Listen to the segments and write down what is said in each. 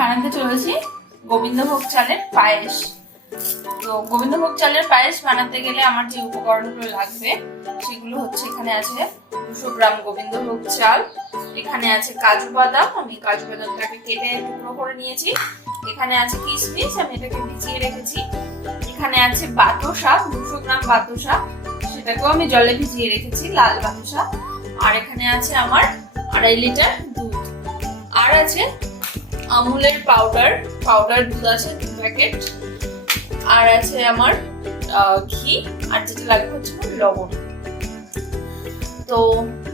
বানাতে চলেছি গোবিন্দভোগ চালের পায়েস। তো গোবিন্দভোগ চালের পায়েস বানাতে গেলে আমার যে উপকরণগুলো লাগবে সেগুলো হচ্ছে, এখানে আছে 200 গ্রাম গোবিন্দভোগ চাল, এখানে আছে কাজু বাদাম, আমি কাজু বাদামটাকে কেটে টুকরো করে নিয়েছি, এখানে আছে কিশমিশ, আমি এটাকে ভিজিয়ে রেখেছি, এখানে আছে বাতাসা 200 গ্রাম বাতাসা, সেটাকেও আমি জলে ভিজিয়ে রেখেছি, লাল বাতাসা, আর এখানে আছে আমার 2.5 লিটার দুধ, আর আছে আমুলের পাউডার দুধ আছে 2 প্যাকেট, আর আছে আমার ঘি, আর যেটা লাগবে হচ্ছে লবণ। তো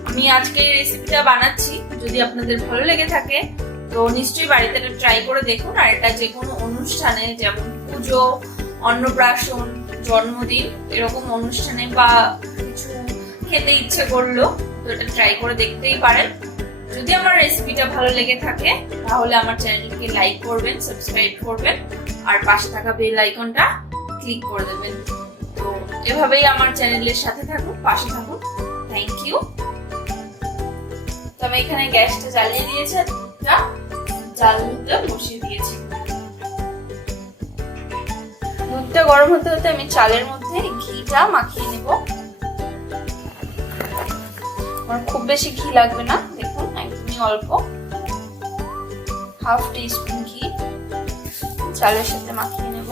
আমি আজকে এই রেসিপিটা বানাচ্ছি, যদি আপনাদের ভালো লেগে থাকে তো নিশ্চয়ই বাড়িতে এটা ট্রাই করে দেখুন। আর এটা যে কোনো অনুষ্ঠানে, যেমন পুজো, অন্নপ্রাশন, জন্মদিন, এরকম অনুষ্ঠানে বা কিছু খেতে ইচ্ছে করলো তো এটা ট্রাই করে দেখতেই পারেন। যদি আমার রেসিপিটা ভালো লেগে থাকে তাহলে আমার চ্যানেলকে লাইক করবেন, সাবস্ক্রাইব করবেন, আর পাশে থাকা বেল আইকনটা ক্লিক করে দেবেন। তো এভাবেই আমার চ্যানেলের সাথে থাকুন, পাশে থাকুন। Thank you. তো আমি এখানে গ্যাসটা জ্বালিয়ে দিয়েছি, দুধটা বসিয়ে দিয়েছি। দুধটা গরম হতে হতে আমি চালের মধ্যে ঘিটা মাখিয়ে নেব। আমার খুব বেশি ঘি লাগবে না, দেখুন একদমই অল্প, হাফ টিস্পুন ঘি চালের সাথে মাখিয়ে নেব।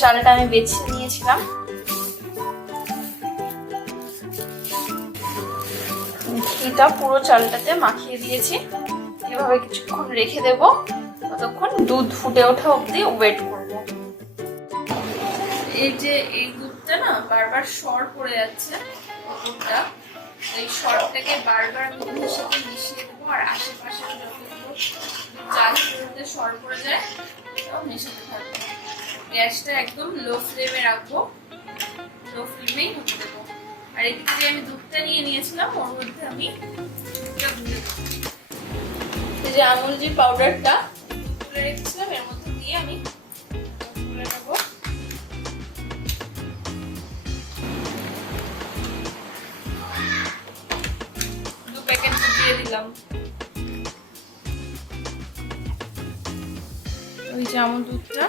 চালটা আমি বেছে নিয়েছিলাম, ঘিটা পুরো চালটাতে মাখিয়ে দিয়েছি। এভাবে কিছুক্ষণ রেখে দেব, ততক্ষণ দুধ ফুটে ওঠা অবধি ওয়েট করব। এই যে এই দুধটা না বারবার সর পড়ে যাচ্ছে, দুধটা এই সরটাকে বারবার দুধের সাথে মিশিয়ে দেবো, আর আশেপাশে যতগুলো চাল দুধে সর পড়ে যায় এটাও মেশাতে থাকবো। গ্যাসটা একদম লো ফ্লেমে রাখবো, লো ফ্লেমেই হতে দেবো। আর এদিকে যে আমি দুধটা নিয়ে নিয়েছিলাম ওর মধ্যে আমি দুধটা গুলে দেবো। এই যে আমুল যে পাউডারটা তুলে রেখেছিলাম এর মধ্যে দিয়ে আমি গুলে নেবো। দিলাম ওই যে আমুল দুধটা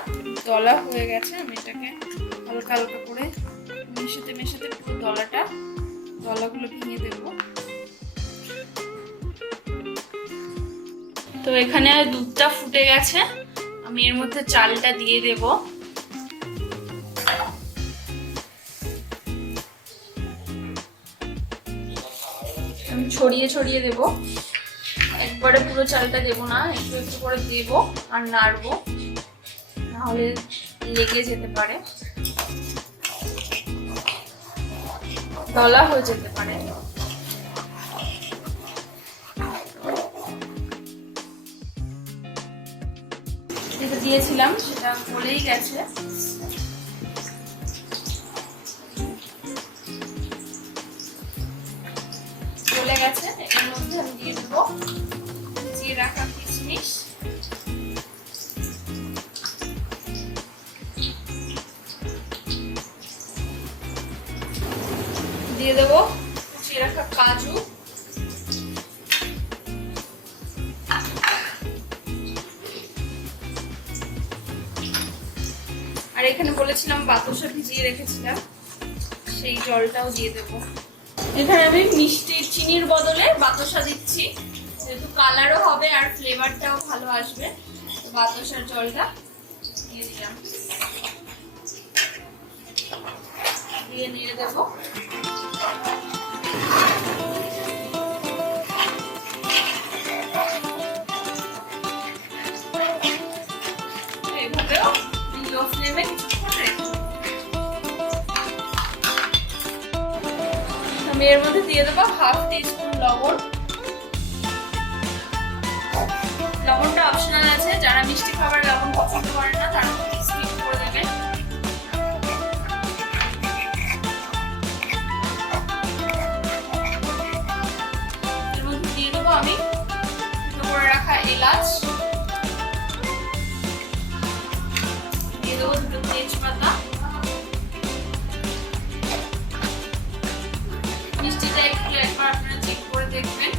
দলা হয়ে গেছে, আমি এটাকে হালকা হালকা করে মেশাতে পুরো দলাগুলো ভেঙে দেব। তো এখানে দুধটা ফুটে গেছে, আমি এর মধ্যে চালটা দিয়ে দেব। আমি ছড়িয়ে দেব, একবারে পুরো চালটা দেব না, একটু একটু করে দেব আর নাড়বো, নাহলে লেগে যেতে পারে, দলা হয়ে যেতে পারে। যেটা দিয়েছিলাম সেটা গলেই গেছে। চলে গেছে, এর মধ্যে আমি দিয়ে দেবো ভিজিয়ে রাখা কিশমিশ, দিয়ে দেবো কুচিয়ে রাখা কাজু, আর এখানে বলেছিলাম বাতাসা ভিজিয়ে রেখেছিলাম, সেই জলটাও দিয়ে দেবো। এখানে আমি মিষ্টি চিনির বদলে বাতাসা দিচ্ছি, যেহেতু কালারও হবে আর ফ্লেভারটাও ভালো আসবে। বাতাসার জলটা দিয়ে দিলাম, দিয়ে নিয়ে দেবো। এইভাবেও লো ফ্লেমে কিছুক্ষণ রেখে আমি এর মধ্যে দিয়ে দেবো হাফ টিস্পুন লবণ। লবণটা অপশনাল আছে, যারা মিষ্টি খাবার লবণ পছন্দ করেন না তারা স্কিপ করে দেবেন। এর মধ্যে দিয়ে দেবো আমি ফুটো করে রাখা এলাচ, দিয়ে দেবো 2 তেজপাতা। মিষ্টিটা একটু একবার আপনারা চেক করে দেখবেন।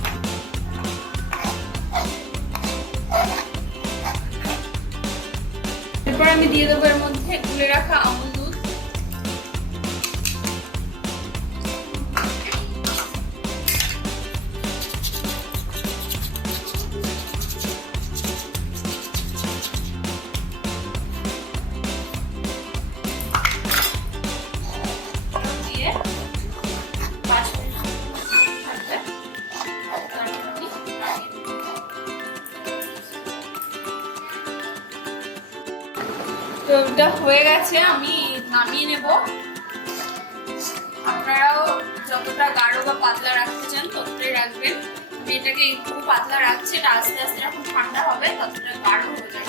আমি দিয়ে দেবো এর মধ্যে গুলে রাখা আমুল দুধ। দিয়ে 5 মিনিট থাকবে। তো এটা হয়ে গেছে, আমি নামিয়ে নেব। আপনারাও যতটা গাঢ় বা পাতলা রাখতে চান ততটাই রাখবেন। আমি এটাকে একটু পাতলা রাখছি, এটা আস্তে আস্তে যখন ঠান্ডা হবে ততটা গাঢ় হয়ে যাবে।